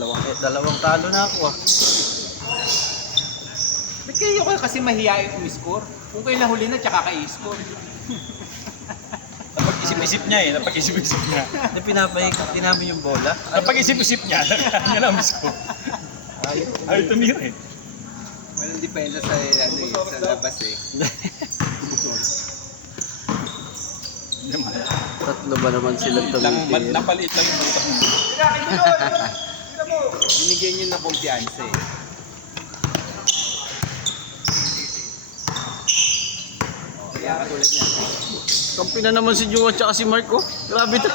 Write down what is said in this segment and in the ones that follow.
Dalawang talo na ako ah. Ba't kayo kasi mahihain umiscore? Kung kayo nahuli na, tsaka kayo i-score. Napag-isip-isip niya eh, napag-isip-isip niya. Pinapaikot din namin yung bola. Napag-isip-isip niya, niya lang miss ko. Ayaw tumira eh. Walang depensa sa, sa labas eh. Tatlo ba naman sila tumitira? Napaliit lang yung butas mo. Binigyan nyo ng kumpiyansa eh. Kaya katulad niya. Kampi na naman si Joe at saka si Mark oh. Grabe to.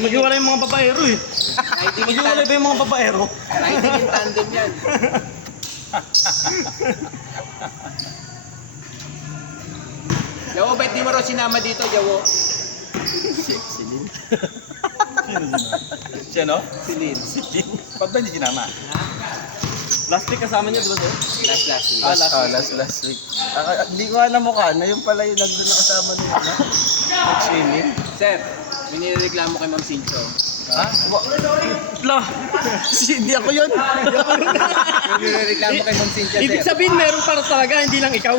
Mag-iwala yung mga babaero eh. Mag-iwala ba yung mga babaero? Riding in tandem yan. Jawo, ba't di mo raw sinama dito, Jawo? Sexy din. Siya no? Si Lin. Ba't ba hindi sinama? Last week kasama niya diba to? Last week. Last week. Hindi ko alam mukha na yung pala yung nandun na kasama niya. Nag-swimming. Sir, may nireklamo kay Ma'am Cincho. Ha? Hindi ako yun. May nireklamo kay Ma'am Cincho, sir. Ibig sabihin meron para talaga, hindi lang ikaw.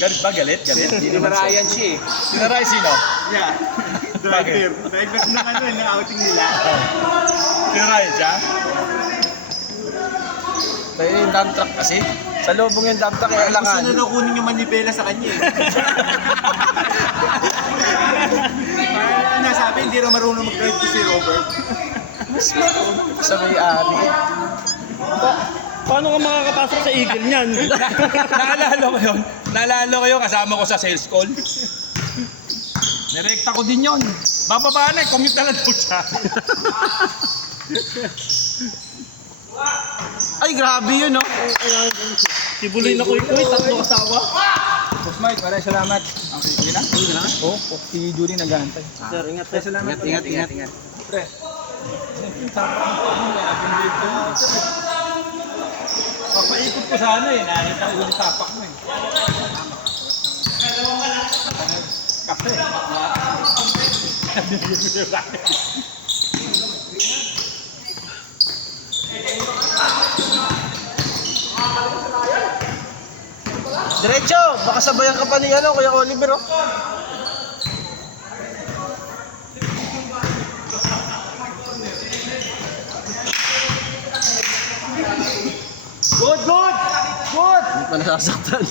Galit ba? Galit? Dinarayan siya eh. Sinaray sino? Yeah. Bakit? Driver ng ano, ng outing nila. Sinaray siya? Tayo yung dump truck kasi. Sa lubong yung dump truck, kaya Gusto langan. na daw kunin yung manibela sa kanya eh. Parang nasabi, hindi raw marunong mag-drive to si Robert. Sa may-ari. Paano ka makakapasok sa Eagle niyan? Naalala ko yun. Naalala ko yun, kasama ko sa sales call. Nirekta ko din yun. Bababa na, commute na lang daw siya. Ay, grabe yun no. Tibuloy na kuy-kuy, tatlo asawa. Boss Mike, maraming salamat. Okay, yun na? Yun na? Oo, si Julie nag-aantay. Sir, ingat. Salamat. Ingat. Pre, papaikot ko sana eh, nakita ko yung tapak mo eh. Kape. Diretso, baka sabayan ka pa ni ano, Kuya Oliver oh. Good! Hindi pa nasasaktan.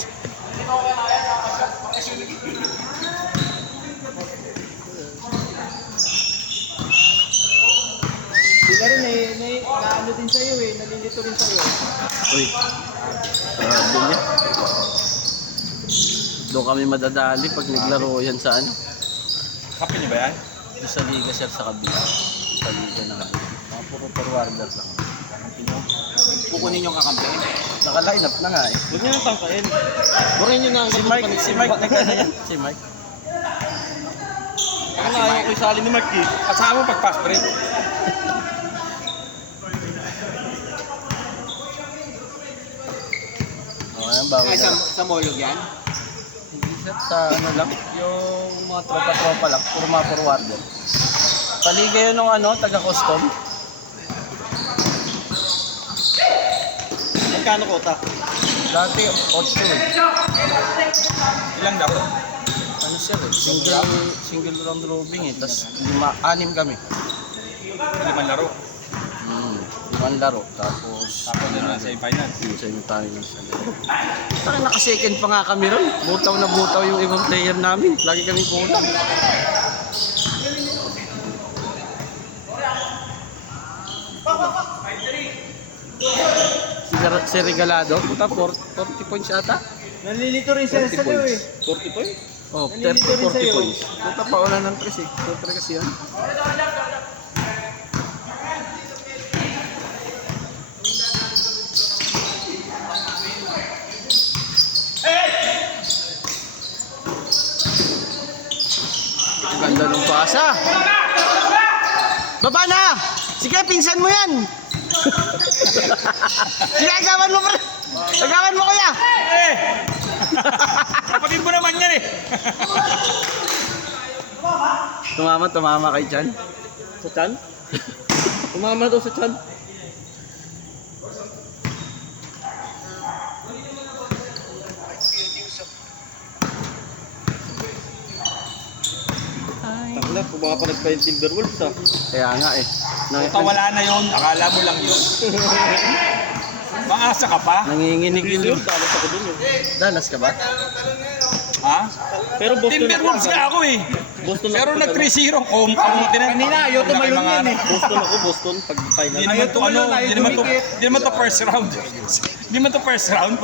Sila rin eh, naano din sa'yo eh, nalilito rin sa'yo. Uy, grabe niya. Doon kami madadali pag naglaro yan sa ano. Kape niyo ba yan? Doon sa liga sir sa kabila. Sa liga na ano. Mga puro forwarder lang. Kukunin yung kakampi. Naka-line up na nga eh. Huwag niyo nang tangkain. Burin niyo na ang Si Mike nagkana yan. Si Mike. Ang ayaw ko isali ni Mark eh. Kasama pag-pass break. O yan, bawal Ay, na. sa Molog yan? Hindi sir, sa ano lang. Yung mga tropa-tropa lang. Puro mga forwarder. Paliga yun ng ano, taga-custom. Magkano kota? Dati 8 eh. Ilang laro? Ano sir eh, single round robin eh, tas 6 kami. 5 laro. 5 laro, tapos Tapos na sa final. yung semi-final sa laro. Parang naka-second pa nga kami ron. Butaw na butaw yung ibang player namin. Lagi kami kulang. Si Regalado, puta 40 points ata. Nalilito rin sila sa'yo eh. 40 points? Oh, Nalilito rin 40 sa'yo. points. Puta pa wala ng tres eh. Super kasi yan. Ang ganda ng pasa. Baba na! Sige, pinsan mo yan! Sige, agawan mo pa rin! Agawan mo kuya! Eh! Kapatid mo naman yan eh! Tumama kay Chan. Sa chan? Umama daw sa chan. Takla, pumapanood pa yung Timberwolves ah. Kaya nga eh. Puta, wala na yun. Akala mo lang yun. Maasa ka pa? Nanginginig Sure, yun. dalas ako dun yun. Dalas ka ba? Ha? Pero Boston Timberwolves nga ako eh. Boston Pero ako. nag 3-0 kamuti na. Kanina, ayaw tumalon yan eh. Boston ako, Boston. Pag final. Hindi naman to ano, tumalon, ayaw hindi naman to, tumikit. hindi naman to first round. Hindi naman to first round,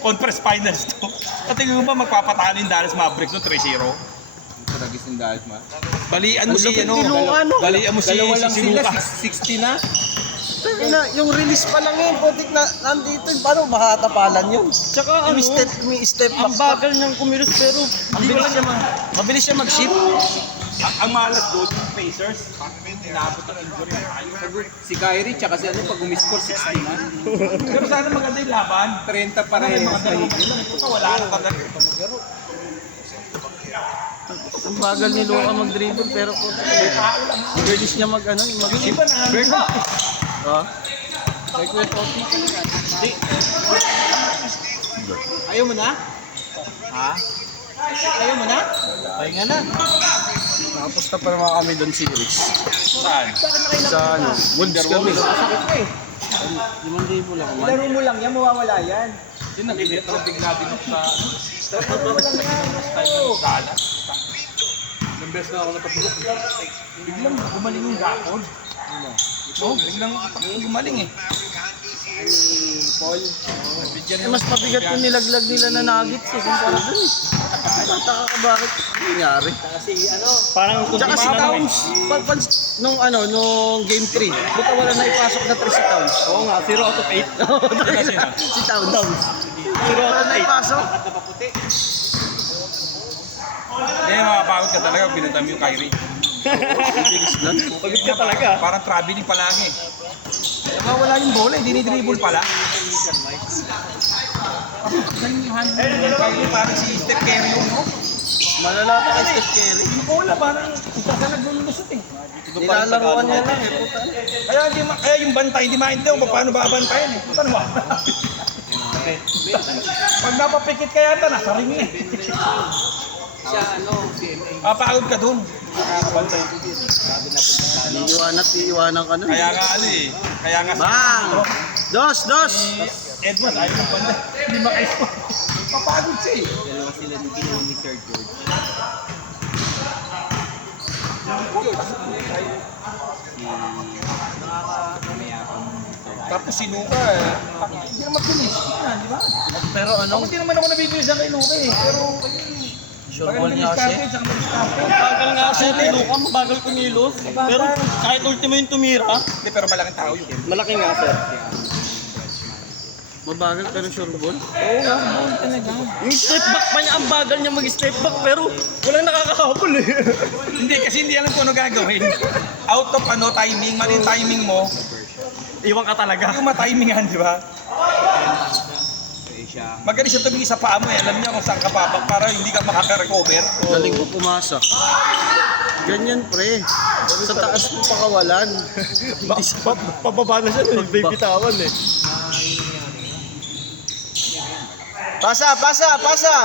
conference finals to. At tingin mo ba magpapatalo yung Dallas Mavericks no 3-0? Tragis ng dahil ma. Balian mo si ano, Ilocano. balian mo si Dalawa lang sila, Sinuka. 60 na. Yung release pa lang yun, putik na nandito yun. Paano makatapalan yun? Tsaka ano, May step ang back. bagal niyang kumilos pero Mabilis siya mag-ship. Ang malas doon, yung Pacers, inabot ang injury. Si Kyrie, tsaka si ano, pag umiscore 60 na. Pero sana maganda yung laban. 30 pa rin. Wala na talaga. Ang bagal ni Luka mag-dribble pero putik. Ang release niya mag-ship. Ah. Ayaw mo na? Ha? Ayaw mo na? Pahinga na. Nakapusta pa naman kami doon si Rich. Saan? Sa Wolves kami. Sakit ka eh. 5,000 lang man. Laro mo lang yan, mawawala yan. Yun, nag-bigla din ako sa Dallas. Ilang beses na ako natapulok. Biglang gumaling yung gapon. Oo, biglang gumaling eh. Paul. Mas mabigat yung nilaglag nila na nuggets eh. Kumpara dun eh. Tataka ka bakit nangyari. Kasi ano, parang Tsaka si Towns, nung game 3, buta wala na ipasok na 3 si Towns. Oo nga, 0 out of 8. Si Towns. Wala na ipasok. Eh, makapagod ka talaga, pinunta mo yung Kyrie. Bilis lang. Pagod ka talaga. Parang traveling palagi. Wala yung bola, dinidribble pala. Kyrie parang si Steph Curry yun, no? Malala pa kay Steph Curry. Yung bola parang isa sa naglulusot eh. Nilalaruan niya lang eh. Puta. Kaya yung bantay, hindi maintindihan kung paano babantayan eh. Paano ba? Pag napapikit ka yata, nasa ring eh. siya ano, CMA. Papagod ka dun. Iiwanan ka nun. Kaya nga ano eh. Kaya nga Bang! Dos! Edmond, ayaw ng banda. Hindi makaispo. Papagod siya eh. Dalawa sila ni ginawa ni Sir George. Tapos si Luka eh. Hindi naman finish. Di ba? Pero Ako hindi naman ako nabibilisan kay Luka eh. Pero sure ball niya kasi. Bagal nga kasi ni Luka, mabagal kumilos. Pero kahit ultimo yung tumira, Hindi, pero malaking tao yun. malaki nga sir. Mabagal pero sure ball. Oo nga, talaga. Yung step back pa niya, ang bagal niya mag-step back pero walang nakakahabol eh. Hindi, kasi hindi alam kung ano gagawin. Out of ano, timing, mali yung timing mo. Iwan ka talaga. Yung ma-timingan, di ba? Magaling siya tumingin sa paa mo eh. Alam niya kung saan ka babak para hindi ka makaka-recover. Galing mo pumasa. Ganyan pre. Sa taas mo pakawalan. Pababa na siya, bibitawan eh. Pasa!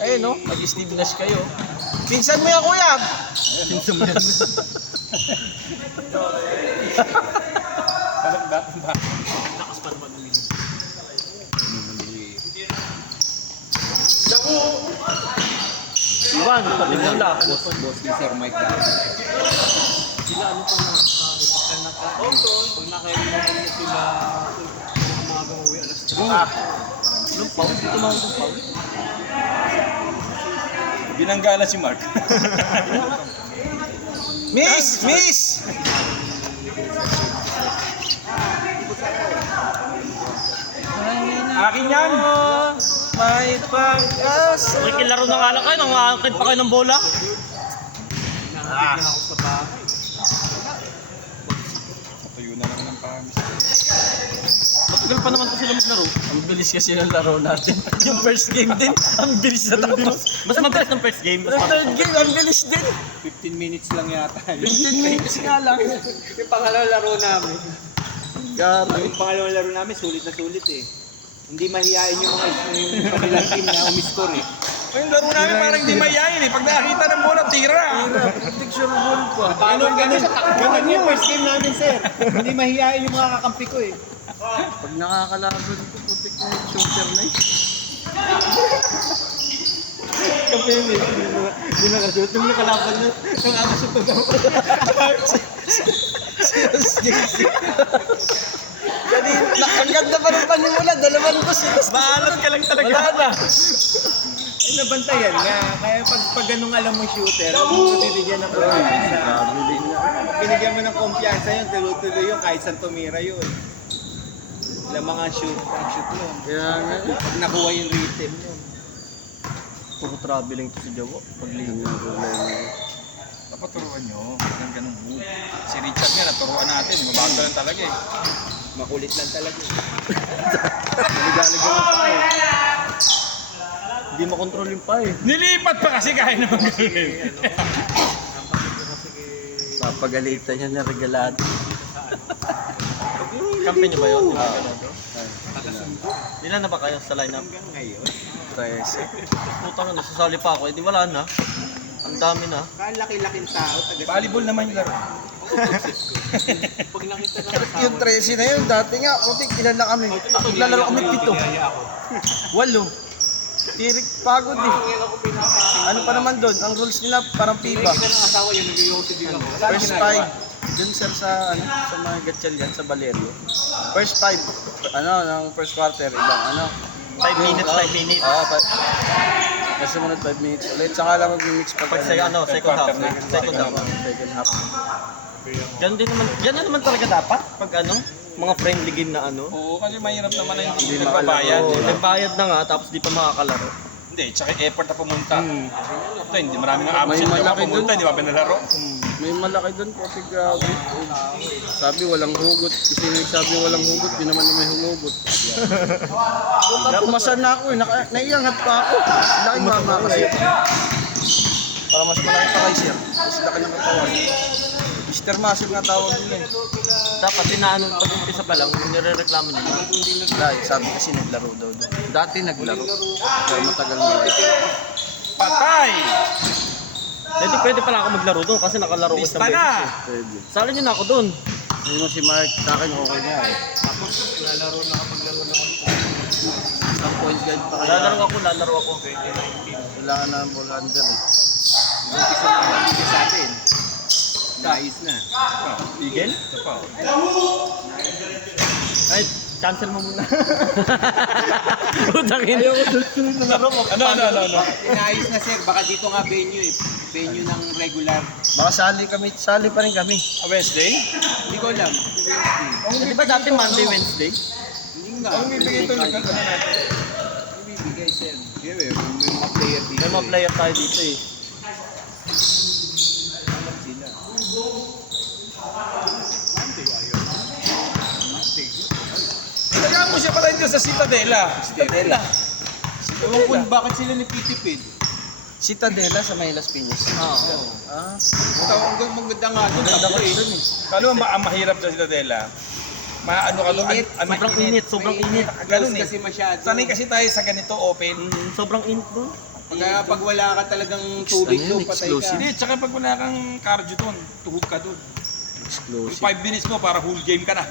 Ayun no, mag-Steve Nash kayo. Pinsan mo yan kuya. Pinsan mo yan. Iwan, pati mula. Boss ni Sir Mike dahil. Sila ano pang pag nakainom mo sila mga gawin alas 3. Anong foul? Dito mga itong foul. Binangga na si Mark. Miss! Akin yan! May pag-asa. Nakikilaro na nga lang kayo, nangangakit pa kayo ng bola. Nakakita ako sa bahay. Patuyo na lang ng pangis. Matagal pa naman po sila maglaro. Ang bilis kasi ng laro natin. Yung first game din, ang bilis na tapos. Mas mabilis ng first game. Mas Yung third mabilis. game, ang bilis din. 15 minutes lang yata. 15 minutes nga lang. Yung pangalawang laro namin. Garo. Yung pangalawang laro namin, sulit na sulit eh. Hindi mahihain yung mga yung kabilang team na umiscore eh. Yung laro namin parang hindi mayayin eh. Pag nakakita ng bola, tira. Picture ball pa. Ganun yung first game namin, sir. Hindi mahihain yung mga kakampi ko eh. Pag nakakalaban ko, putik na yung shooter na eh. Kampi yun eh. Hindi nakashoot. Yung nakalaban nyo, yung nakashoot na daw. Ang ganda pa ng panimula, dalawang ko sila. Maalat ka lang talaga. Wala na. Ay, nabantayan nga. Kaya pag ganung alam mo shooter, bibigyan ng kumpiyansa. Pag binigyan mo ng kumpiyansa yun, tuloy-tuloy yun, kahit saan tumira yun. Lamang ang shoot mo. Kaya nga. Pag nakuha yung rhythm yun. Puro traveling to si Jawo. Pagligo. Dapat turuan nyo. Ganun move. Si Richard nga, naturuan natin. Mabagal lang talaga eh. Makulit lang talaga. Naligalig ako pa eh. Hindi makontrol yung pa eh. Nilipat pa kasi kaya naman gawin. Papagalitan niya na regalado. Kampi niyo ba yun? Ilan na ba kayo sa lineup? Hanggang ngayon. 13. Putang na, nasasali pa ako. Eh di wala na. Ang dami na. Kalaki-laking tao. Volleyball naman yung laro. Pag nakita na kasama. Yung 13 na yun, dati nga, putik, ilan na kami. Naglalaro kami 7. 8. Tirik pagod eh. Ano pa naman doon? Ang rules nila parang FIBA. Nakikita ng asawa yun, nag-iossi din ako. First 5. Dun sir sa ano, sa mga gatchel yan, sa Valerio. First 5. Ano, ng first quarter, ibang ano. 5 minutes, 5 minutes. Oo, tapos sumunod 5 minutes ulit. Saka lang mag-mix pag Pag sa ano, second half. Second half. Second half. Ganun din naman. Yan na naman talaga dapat. Pag ano, mga friendly game na ano. Oo, kasi mahirap naman na yung Hindi nagbabayad. Oo, Diba? nagbayad na nga, tapos di pa makakalaro. Hindi, tsaka effort na pumunta. Ito, hindi maraming nga May absent na malaki pumunta, dun. di ba pinalaro? May malaki doon, putik, grabe. Sabi walang hugot. Kasi nagsabi walang hugot, di naman may humugot. Pumasan na ako eh, naiangat pa ako. Laking mama kasi. Para mas malaki pa kay sir. Mas laki ng katawan. Mr. Massive nga tawag nila eh. Dapat inaano pag-umpisa pa lang, nire-reklamo nila. Dahil sabi kasi naglaro daw doon. Dati naglaro. Pero matagal na. Patay! Eh di pwede pala ako maglaro doon kasi nakalaro ko Lista isang beses. na! Pwede. Sali niyo na ako doon. Hindi mo si Mark, sa akin okay na eh. Lalaro na kapag laro na kami. Ang point guard pa kaya. Lalaro ako. Wala ka na ang ball under eh. Umpisa na naman sa atin. Ayos na. Eagle? Ito pa. Ay, cancel mo muna. Putang ina. Ayoko sunod na laro mo. Ano? Inayos na sir, baka dito nga venue eh. Venue ng regular. Baka sali pa rin kami. Wednesday? Hindi ko alam. Wednesday. Di ba dati Monday, Wednesday? Hindi nga. Ang bibigay ito ng ano natin? Hindi bibigay sir. Yeah, may mga player dito. May mga player tayo dito eh. Sila. Tagaan mo siya pala dito sa Citadela. Citadela. Ewan ko bakit sila nipitipid. Citadela sa May Las Piñas. Oo. Ah, Hanggang maganda nga doon. ganda ko Tapos doon eh. Kalo ang mahirap sa Citadela. Maano ka doon? Init. Sobrang init, sobrang init. Ganun eh. kasi masyado. Sanay kasi tayo sa ganito open. Sobrang init doon. Pag wala ka talagang tubig Ano yun, doon, patay ka. explosive. Hindi, tsaka pag wala kang cardio doon, tuhog ka doon. Exclusive. 5 minutes mo para whole game ka na.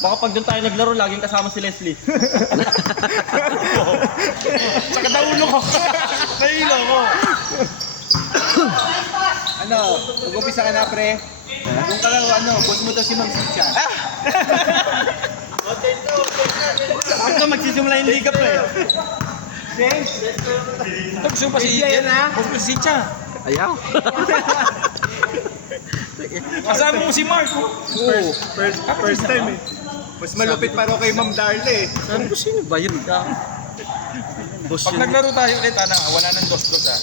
Baka pag doon tayo naglaro, laging kasama si Leslie. Tsaka naulo ko. Nailo ko. Ano, mag-umpisa ka na pre? Doon ka lang, boss mo daw si Ma'am Sicha. Ito, magsisimula yung liga pa eh. Ito gusto mo pa si Ian ha? Gusto mo si Sicha. Ayaw. Kasama mo si Mark. First time eh. Mas malupit pa rin kay Ma'am Darla eh. Sabi ko, sino ba yun? Boss Pag yun. naglaro tayo ulit, wala nang dos-dos ha.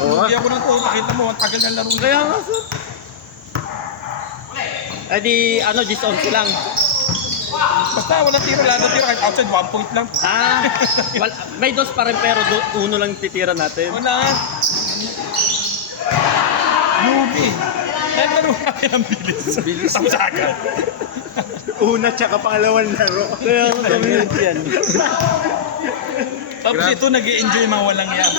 Oo. Hindi ako ng to, pakita mo, ang tagal ng laro na. Kaya nga, sir. Eh di, ano, just 11 lang. Basta walang tiro, lahat ng tiro, kahit outside, 1 point lang. May dos pa rin pero uno lang titira natin. Wala nga. Lugi. Kahit laro natin ang bilis. Bilis. Tapos agad. Una tsaka pangalawang laro. Kaya ang kami yan. Tapos ito, nag-i-enjoy mga walang yan.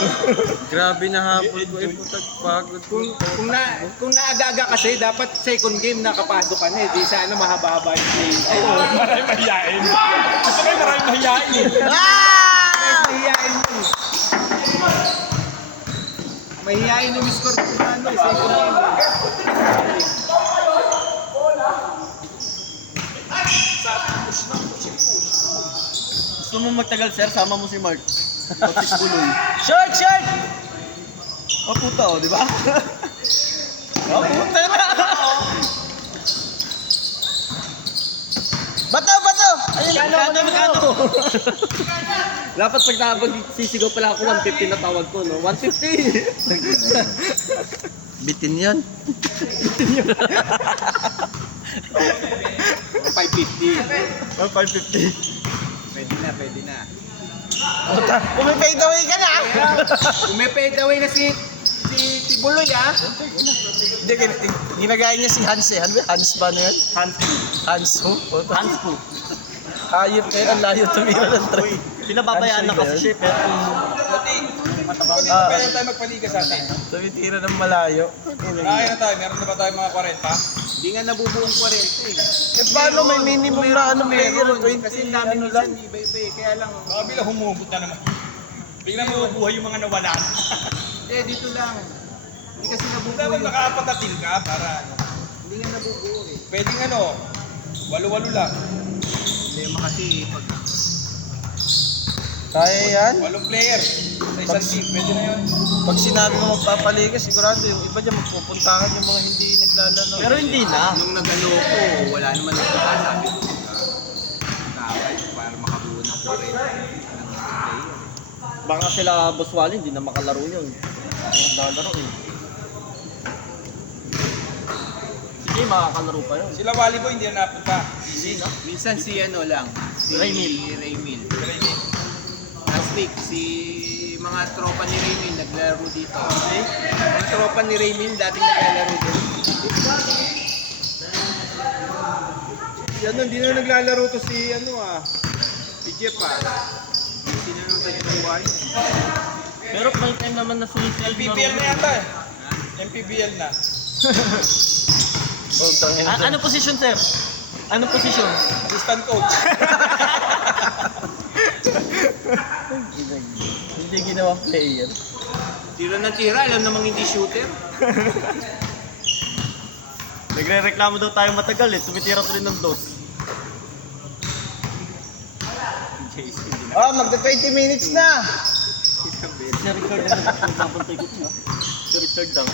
Grabe na hapon ko. Putag pagod ko. Kung naagaga kasi, dapat second game nakapasok ka na eh. Di sana mahaba-haba yung play. Oo, maraming mahihain. Gusto kayo maraming mahihain eh. Mahihain yun. Mahihain yung score ko na ano, second game. Gusto mo magtagal, sir? Sama mo si Mark. Otis Buloy. Short, short! Oh, puta, oh, di ba? Oh, puta na! Bato, bato! Ayun, Magkano? Dapat pag sisigaw pala ako, 150 na tawag ko, no? 150! bitin yan. 550. 550. Pwede na. Kung may fade away ka na! Kung may fade away na si Tibuloy Hindi, ginagaya niya si Hans eh. Hans ba na yan? Hans who? Hans po. Hayop kayo, ang layo tumira ng tray. Pinababayaan na kasi siya, pero Kung dito pwede tayo magpaliga sa atin. Tumitira ng malayo. Kaya na tayo, meron na ba tayo mga 40? Hindi nga nabubuong 40 eh. Eh paano may minimum na ano player? 20 Kasi ang dami ano minsan lang. iba-iba eh. Kaya lang, Baka bilang humugot na naman. Biglang mabubuhay yung mga nawala. dito lang. Hindi kasi nabubuo Dapat yun. makapatatil ka para ano. Hindi nga nabubuo eh. Pwedeng ano, walo-walo lang. Tema kasi pag Kaya yan. 8 player sa isang team. Pwede na yun. Pag sinabi mo magpapaliga, sigurado yung iba dyan magpupuntahan yung mga hindi naglalaro. pero hindi na. nung nagano ko, wala naman nagsasabi ko. Tawag para makabuo ng 40 ng player. Baka sila Boss Wally, hindi na makalaro yun. Naglalaro eh. Sige, makakalaro pa yun. Sila Wally Boy hindi na napunta. Easy, no? Minsan si ano lang, si Raymil. Raymil. Last week, mga tropa ni Raymil naglalaro dito. Mga tropa ni Raymil dating naglalaro dito. Si ano, hindi na naglalaro to si ano si Jeff Busy na nung sa ginawa niya. Pero may time naman na suicide MPBL na yata eh. MPBL na. Ano position, sir? Ano position? Assistant coach. Hindi ginawang player. Tira na tira, alam namang hindi shooter. Nagre-reklamo daw tayo matagal eh. Tumitira pa rin ng dos. Oh, magda 20 minutes na! Si Richard na nagpapantay ko niya. Si Richard daw.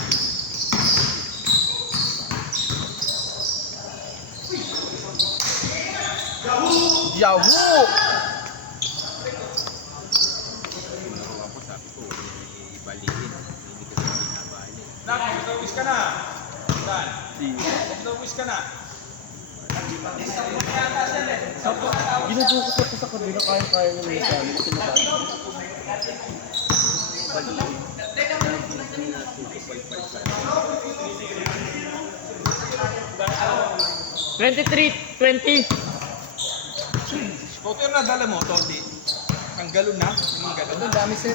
Yahoo! Ako sabi ko, ibalikin. Hindi ko na binabali. Nak, mag-wish ka na. Dan, mag-wish ka na. Ginudukot ko sa kabila, kaya-kaya ng mga kami. Kasi nakasabi. 23-20. Toto yung nadala mo, Todi. Ang galon na, yung mga galon. Ang dami sir.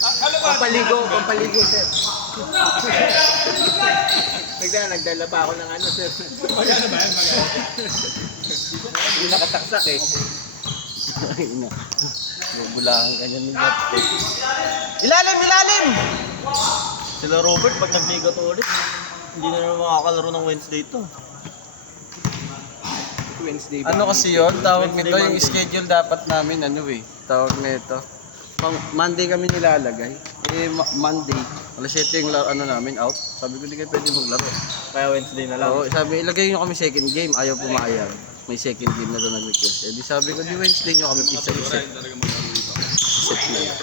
Ano ba? Pampaligo sir. Nagdala pa ako ng ano sir. Magano ba yan? Magano? Hindi nakataksak eh. Ay na. Bubulahan ka niyan nila. Ilalim, ilalim! Sila Robert, pag nagliga to ulit, hindi na naman makakalaro ng Wednesday to. Wednesday Ano kasi yun? Tawag Wednesday, nito, yung Monday. schedule dapat namin, ano eh. Tawag nito. Monday kami nilalagay. Eh, Monday. Alas 7 yung ano namin, out. Sabi ko, hindi kayo pwede maglaro. Kaya Wednesday na lang. Oo, sabi, ilagay nyo kami second game. Ayaw pumayag. May second game na doon nag-request. Eh, di sabi ko, di Wednesday nyo kami isa-isa. Set na yun.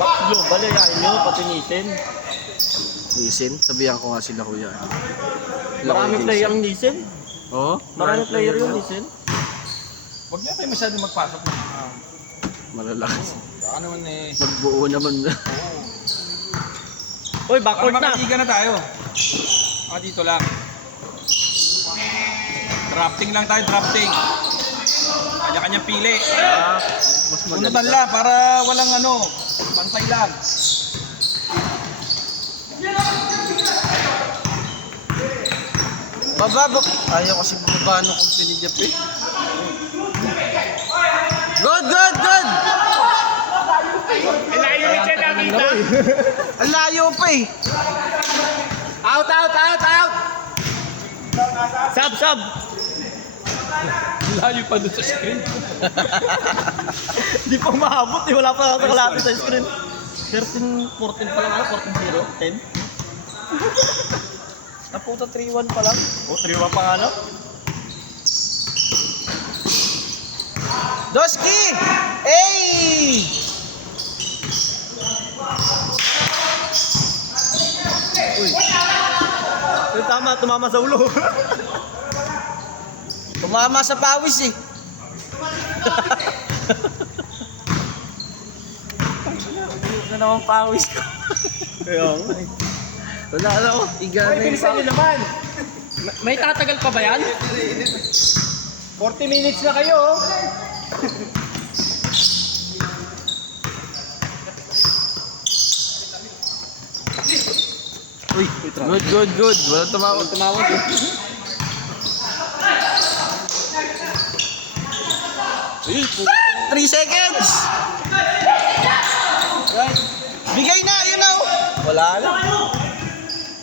Back blue, balayain nyo, patinisin. Nisin, sabihan ko nga sila kuya. Marami player ang Nisin. Oo? Marami player yung Nisin. Huwag niya kayo masyadong magpasok. Malalakas. Baka naman eh. Magbuo naman na. Uy, Baka backward na. makaliga na tayo. Dito lang. Drafting lang tayo, drafting. Kanya-kanyang pili. Mas Unutan lang para walang ano, pantay lang. Bababok. Ayaw kasi bumaba ng company Jap eh. Good, good, good! Ang layo pa eh. Out, out, out, out! Sub, sub! Layo pa doon sa screen. Di pa maabot eh. Wala pa nakalapit sa screen. 13, 14 pa lang ano? 14-0? 10? Naputa 3-1 pa lang. O, 3-1 pa nga lang. Doski! Hey! Uy, tama, tumama sa ulo. Tumama sa pawis eh. Ano naman pawis ko? Kaya nga. Wala na oh. Igana yung Bilisan nyo naman. May tatagal pa ba yan? 40 minutes na kayo. Oh. Uy, good, good, good. Walang tumawag. Tumawag eh. Uy, 3 seconds! Bigay na, yun na oh. Wala na.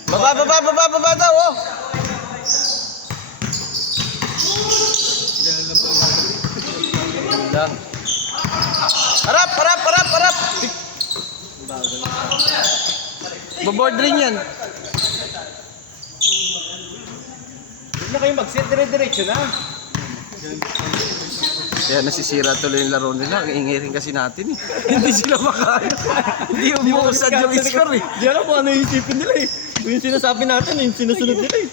Baba, baba, baba, baba daw oh. Lang. Harap, harap, harap, harap. Baboard rin yan. Huwag na kayo mag-set, dire-diretso na. Kaya nasisira tuloy yung laro nila. Ang ingay rin kasi natin eh. Hindi sila makaya. Hindi umuusad yung score eh. Di alam kung ano yung isipin nila eh. Yung sinasabi natin, yung sinusunod nila eh.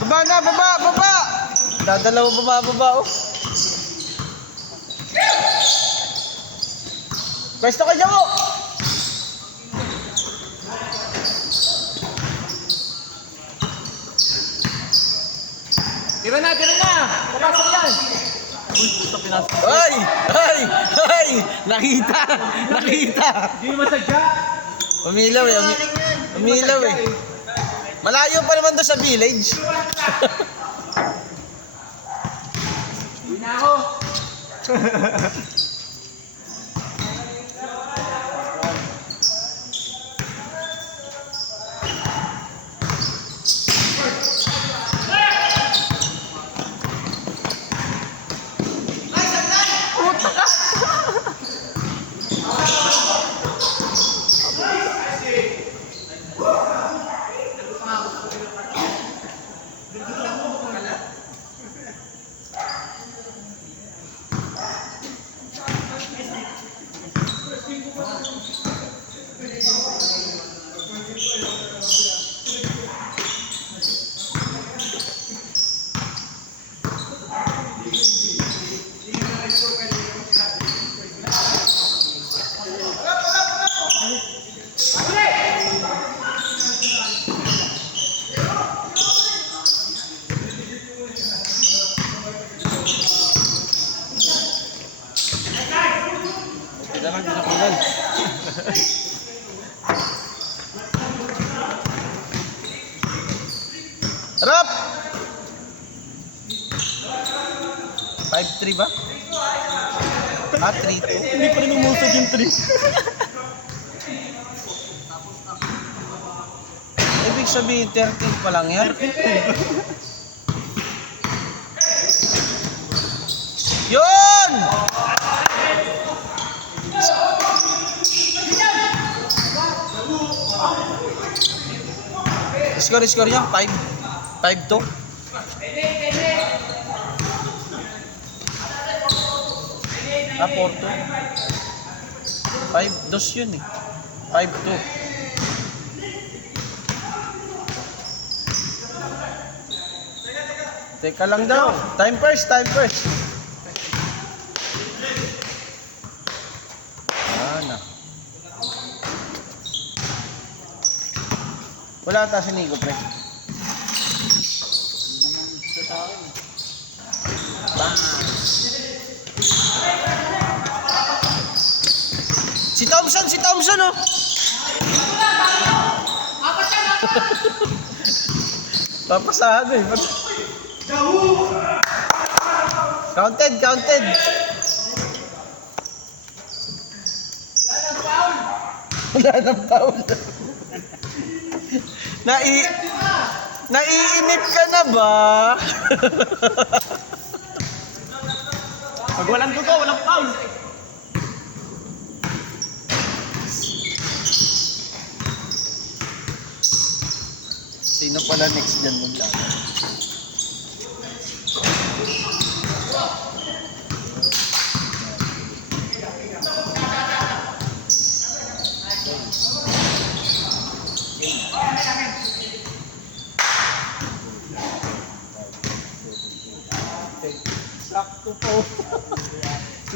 Baba na, baba, baba! Dadalaw baba, baba oh. Pwesto ka dyan oh! Tira na, tira na! Papasok yan! Ay! Ay! Ay! Nakita! Nakita! Hindi naman sadya. Umilaw eh. Umilaw eh. Malayo pa naman doon sa village. Hindi na ako. Harap! 5-3 ba? Ah, 3-2. Hindi pa rin umusad yung 3. Ibig sabihin, 13 pa lang yan. Yun! Score niya, 5-2. Ah, 4-2. 5-2 yun eh. 5-2. Teka lang daw. Time first, time first. Na. Wala ata si Nico, pre. Bang! Si Thompson, oh! Papasahan eh. Counted. Wala nang foul. Naiinip ka na ba? Pag walang dugo, walang foul. Sino pala next dyan maglaban? Sakto po.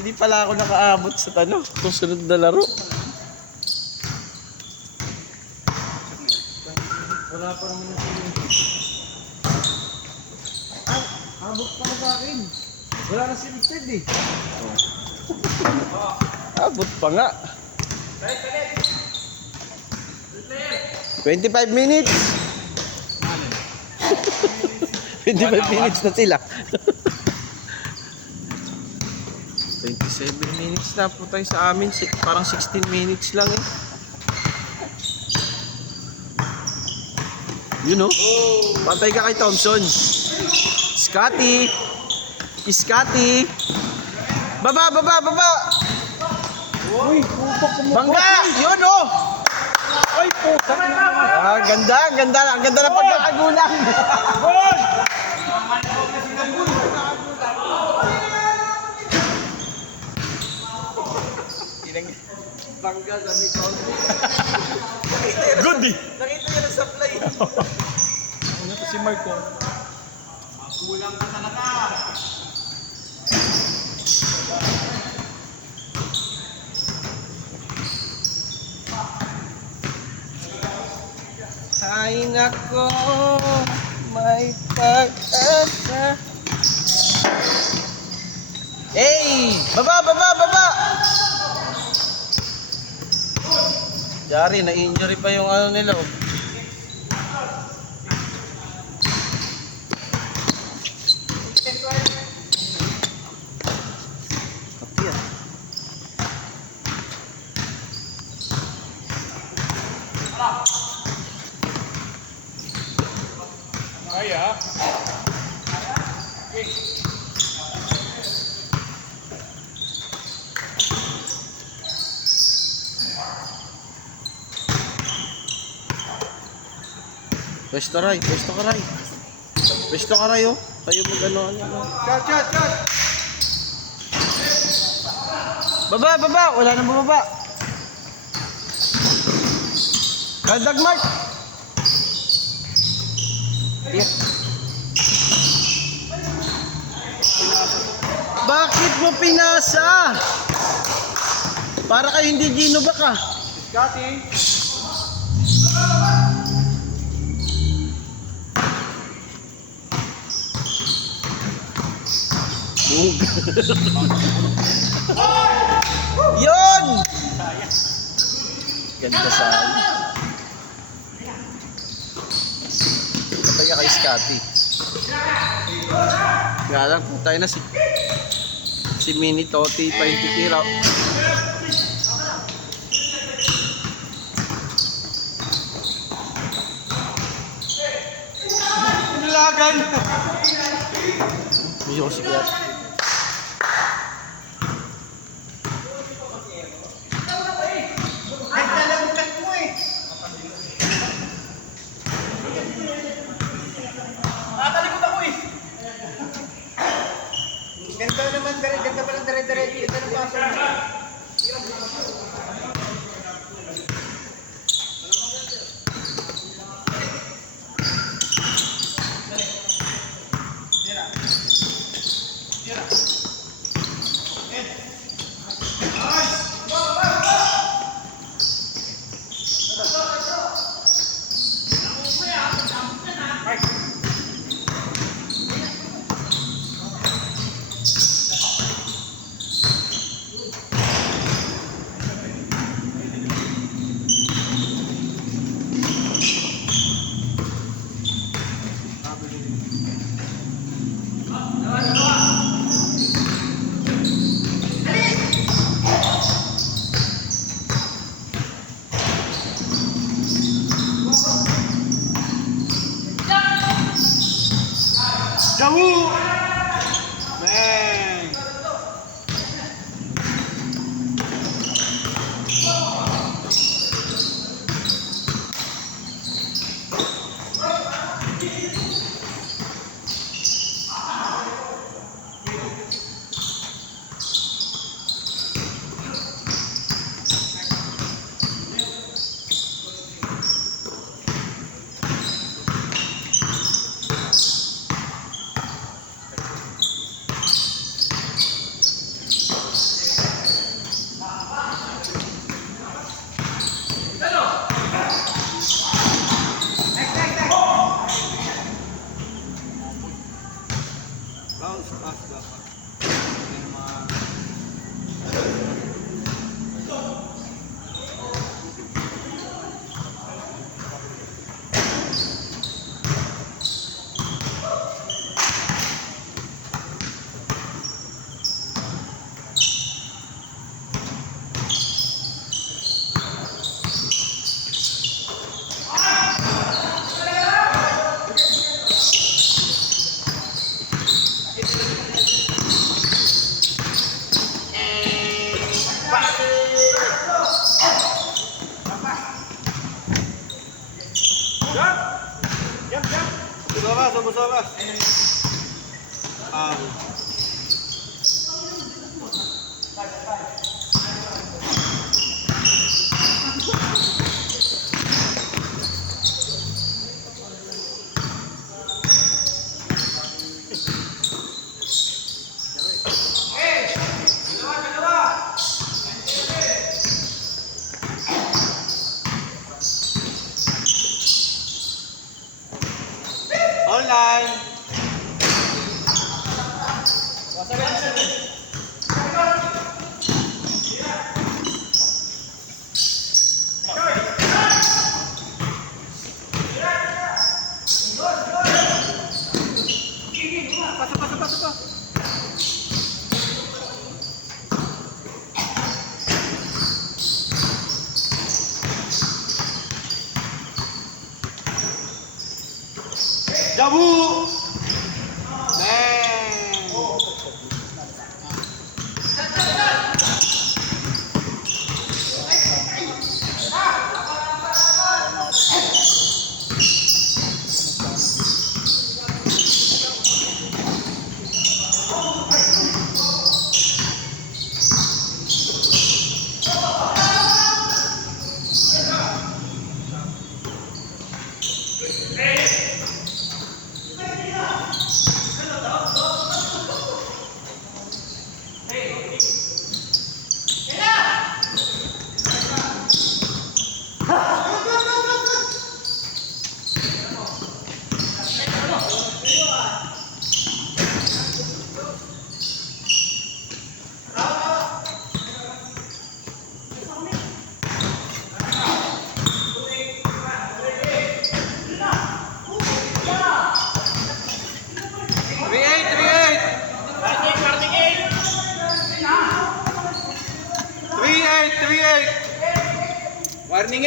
Hindi pala ako nakaabot sa kung sunod na laro. Wala pa naman yung feeling. Ah, abot pa na sa akin. Wala na si Richard eh. Abot pa nga. 25 minutes. 25 minutes na sila. 27 minutes na po tayo sa amin. Parang 16 minutes lang eh. You know? Pantay ka kay Thompson. Scotty! Baba! Bangga! Yun oh! Ay, puta na. Ah, ganda. Ang ganda ng pagkakagulang. Bangga sa may Good eh. Nakita niya ng supply. Ano to si Marco? Kulang ka talaga. Ay nako, may pag-asa. Hey! Baba! Yari, na-injury pa yung ano nila. Oh. Pati yan. Kaya? Pwesto ka ray, oh. Tayo mag-ano. Shot! Baba! Wala nang bumaba. Kaldag mark! Bakit mo pinasa? Para kayo hindi Gino Baka. Scotty! Yun! Ganda sa Kapag kay Scotty. Nga lang po tayo na si Mini Toti pa yung titira. Nilagan! Medyo ko si Kuya. Nagdalagutan mo eh! Natalikod ako eh. Ganda naman, ganda pa ng dire-dire. Ganda ng passer Ubus oras. Online. Pasok. Jabu! Warning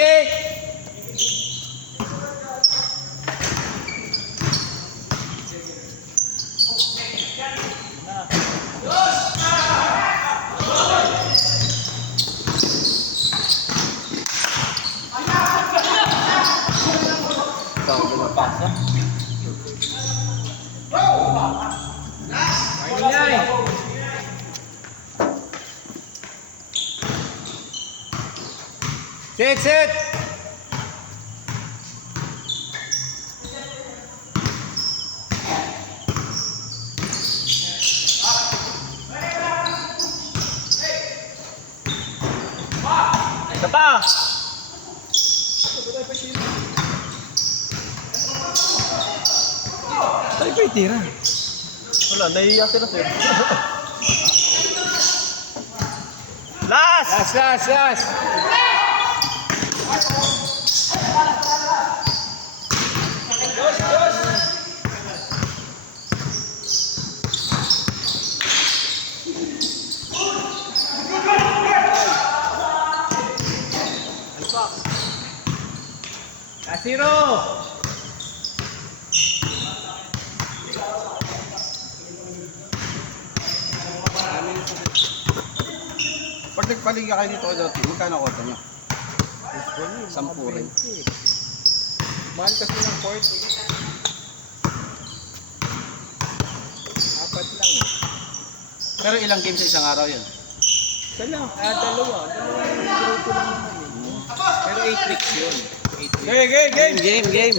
Sit! Kata! Tayo pa itira. Wala, nahihiya sila sir. Last! Zero! Pag nagpaliga kayo dito dati, magkano kota nyo? 10 rin. Mahal kasi ng court. 4 lang eh. Pero ilang games sa isang araw yun? Isa lang. Dalawang grupo lang naman eh. Pero 8 weeks yun. 8 weeks. Game!